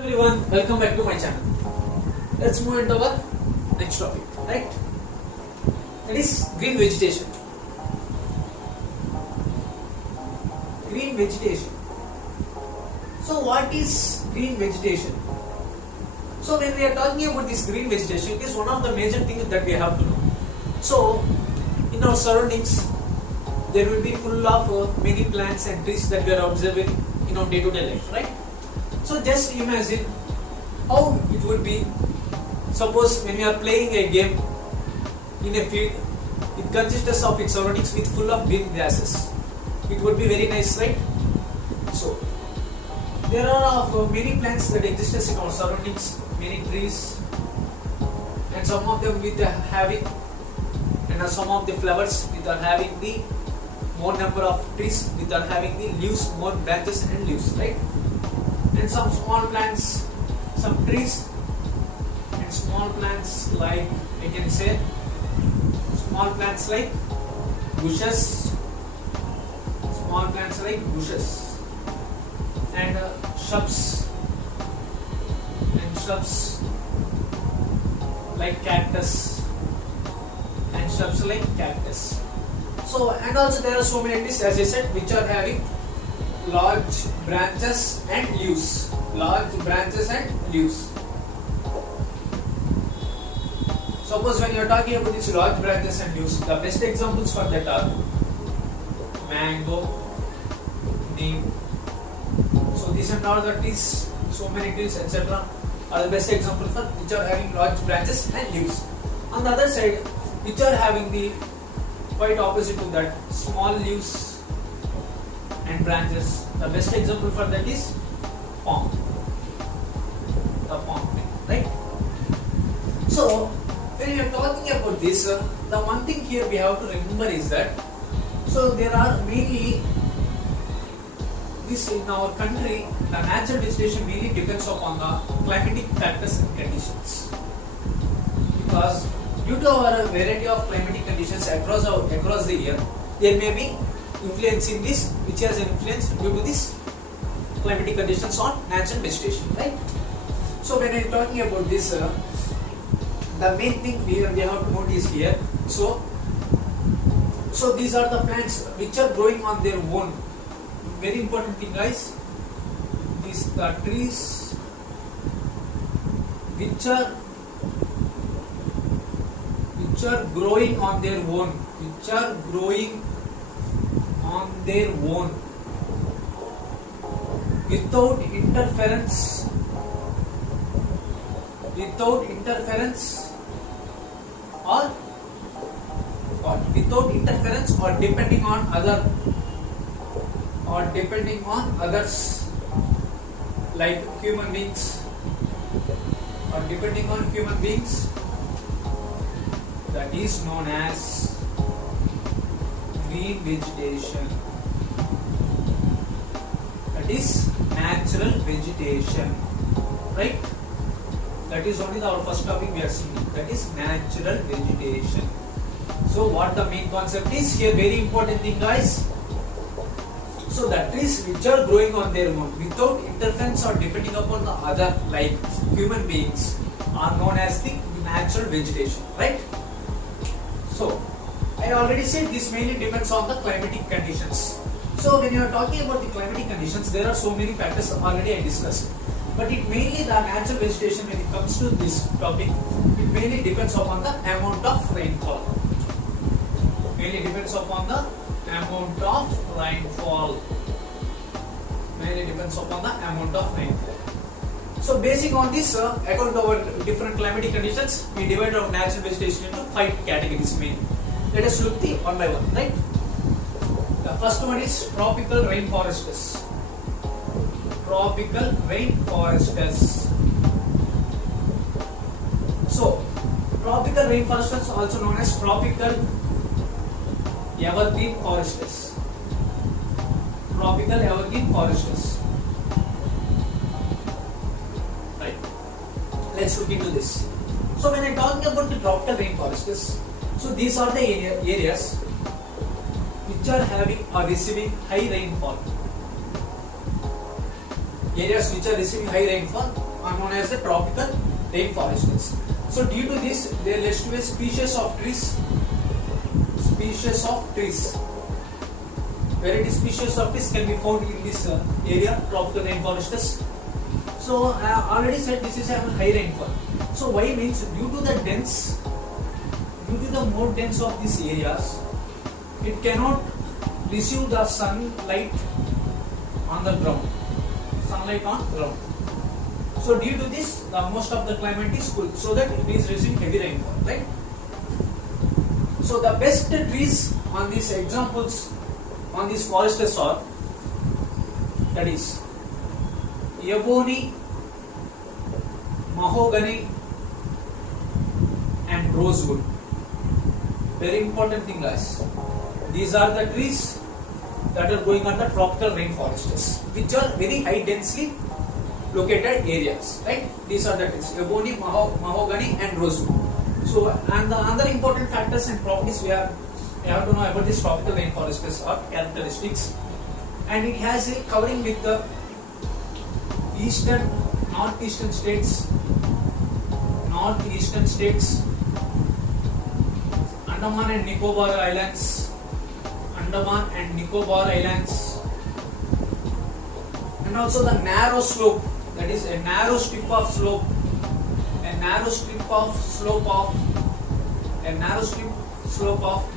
Everyone, welcome back to my channel. Let's move into our next topic, right? That is green vegetation. Green vegetation. So, what is green vegetation? So, when we are talking about this green vegetation, it is one of the major things that we have to know. So, in our surroundings, there will be full of many plants and trees that we are observing in our day-to-day life, right? So just imagine how it would be. Suppose when you are playing a game in a field, it consists of its surroundings with full of green grasses. It would be very nice, right? So there are many plants that exist in our surroundings, many trees, and some of them with having, and some of the flowers with are having the more number of trees with are having the leaves, more branches and leaves, right? And some small plants, some trees, and small plants like I can say small plants like bushes, and shrubs like cactus, and shrubs like cactus. So and also there are so many trees, as I said, which are having large branches and leaves. Suppose when you are talking about these large branches and leaves, the best examples for that are mango, neem. So these and all the trees, so many trees, etc. are the best examples for which are having large branches and leaves. On the other side, which are having the quite opposite to that, small leaves and branches. The best example for that is palm. The palm tree, right? So when we are talking about this, the one thing here we have to remember is that so there are mainly this in our country, the natural vegetation mainly depends upon the climatic factors and conditions, because due to our variety of climatic conditions across the year, there may be influence in this, which has an influence due to this climatic conditions on natural vegetation, right? So when I am talking about this, the main thing we have to notice here. So these are the plants which are growing on their own. Very important thing, guys. These the trees which are growing on their own, without interference or depending on others like human beings, that is known as green vegetation. That is natural vegetation, right? That is only our first topic we are seeing. That is natural vegetation. So what the main concept is here, very important thing, guys. So the trees which are growing on their own without interference or depending upon the other like human beings are known as the natural vegetation, right? So I already said this mainly depends on the climatic conditions. So when you are talking about the climatic conditions, there are so many factors already I discussed. But it mainly the natural vegetation, when it comes to this topic, it mainly depends upon the amount of rainfall. So basing on this, according to our different climatic conditions, we divide our natural vegetation into 5 categories mainly. Let us look the one by one, right? The first one is tropical rainforests. So tropical rainforests, also known as tropical evergreen forests. Right. Let's look into this. So when I talking about the tropical rainforests, so these are the areas which are having or receiving high rainfall. Areas which are receiving high rainfall are known as the tropical rainforests. So due to this, there leads to a species of trees, variety species of trees can be found in this area, tropical rainforests. So I already said this is a high rainfall. So why means due to the more dense of these areas, it cannot receive the sunlight on the ground. So due to this, the most of the climate is cool, so that it is receiving heavy rainfall, right? So the best trees on these examples on these forests are, that is ebony, mahogany and rosewood. Very important thing, guys. These are the trees that are going on the tropical rainforests, which are very high densely located areas, right? These are the trees: ebony, mahogany and rosewood. So, and the other important factors and properties we have to know about this tropical rainforests are characteristics, and it has a covering with the northeastern states, Andaman and Nicobar Islands, and also the narrow slope, that is a narrow strip of slope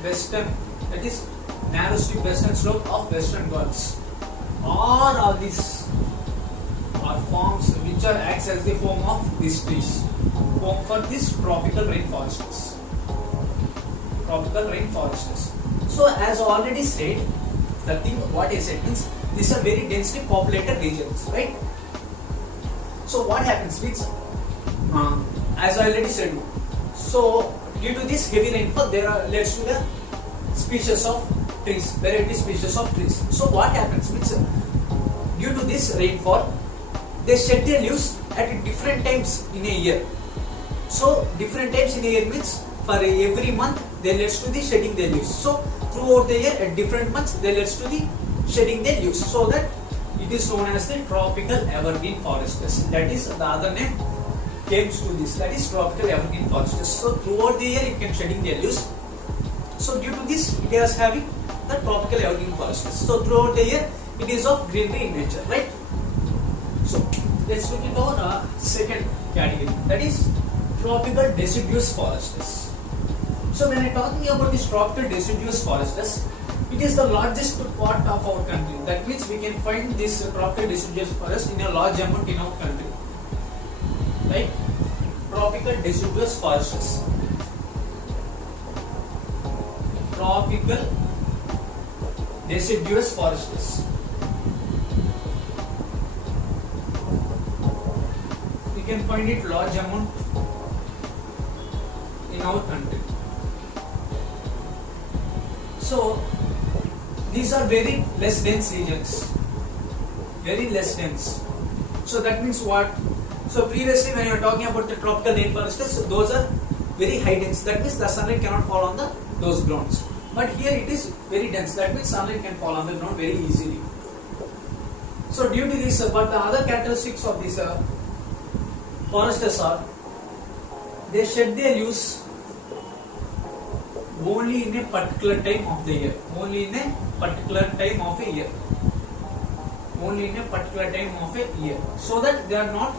western, that is narrow strip western slope of Western Ghats. All these are forms which are acts as the home of these trees, home for these tropical rainforests. So as already said, the thing what I said means these are very densely populated regions, right? So what happens means, as I already said, so due to this heavy rainfall, there are leads to the species of trees, variety species of trees. So what happens means, due to this rainfall, they shed their leaves at different times in a year. So different times in a year means for every month they leads to the shedding their leaves. So throughout the year at different months they leads to the shedding their leaves. So that it is known as the tropical evergreen forests. That is the other name comes to this. That is tropical evergreen forests. So throughout the year it can shedding their leaves. So due to this it is having the tropical evergreen forests. So throughout the year it is of greenery in nature, right? So let's look at our second category, that is tropical deciduous forests. So when I am talking about this tropical deciduous forests, it is the largest part of our country. That means we can find this tropical deciduous forest in a large amount in our country, right? Tropical deciduous forests. Tropical deciduous forests. We can find it large amount in our country. So these are very less dense regions, very less dense. So that means what? So previously when you are talking about the tropical rainforests, those are very high dense. That means the sunlight cannot fall on those grounds. But here it is very dense. That means sunlight can fall on the ground very easily. So due to this, but the other characteristics of these forests are, they shed their leaves only in a particular time of the year. Only in a particular time of a year. So that they are not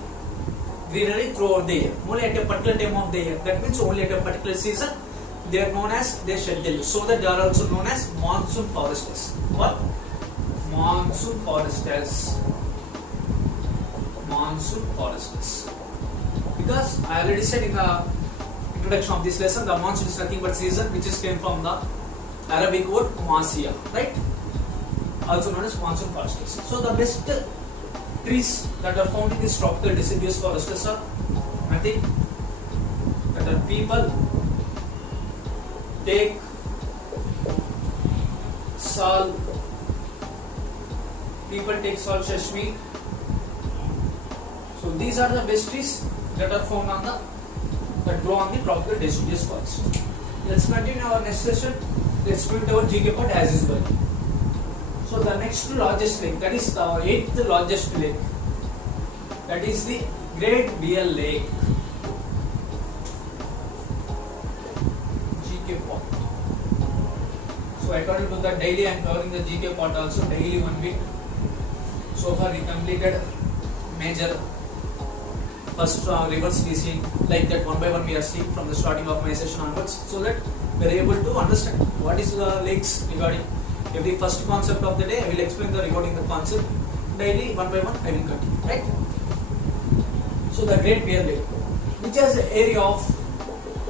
greenery throughout the year. Only at a particular time of the year. That means only at a particular season they are known as, they shed their leaves. So that they are also known as monsoon forests. What? Monsoon forests. Because I already said in the introduction of this lesson, the monsoon is nothing but season which is came from the Arabic word Masia, right? Also known as monsoon forests. So the best trees that are found in these tropical deciduous forests are nothing that are people, teak, sal, sesame. So these are the best trees that are found on that grow on the tropical deciduous forest. Let's continue our next session. Let's put our GK part as usual. So the next largest lake, that is the 8th largest lake, that is the Great Bear Lake. GK part. So according to the daily, I am covering the GK part also. Daily 1 week. So far we completed major first reverse DC, like that one by one we are seeing from the starting of my session onwards, so that we are able to understand what is the lakes regarding every first concept of the day. I will explain the regarding the concept daily one by one. I will continue, right? So the Great Bear Lake, which has an area of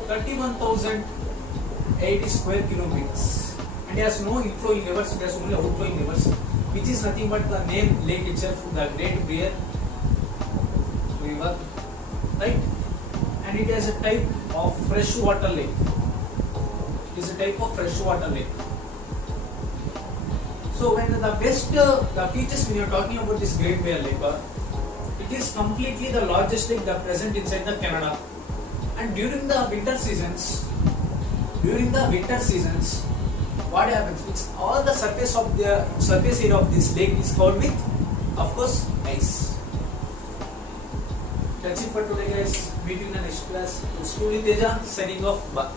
31,080 square kilometers and has no inflowing rivers, it has only outflowing rivers, which is nothing but the name lake itself, the Great Bear River, right? And it has a type of freshwater lake. It is a type of freshwater lake. So when the features when you are talking about this Great Bear Lake, it is completely the largest lake that present inside the Canada. And during the winter seasons, what happens? It's all the surface area of this lake is covered with, of course, ice. That's it for today, guys. Meet you in the next class. It's Teja signing off. Bye.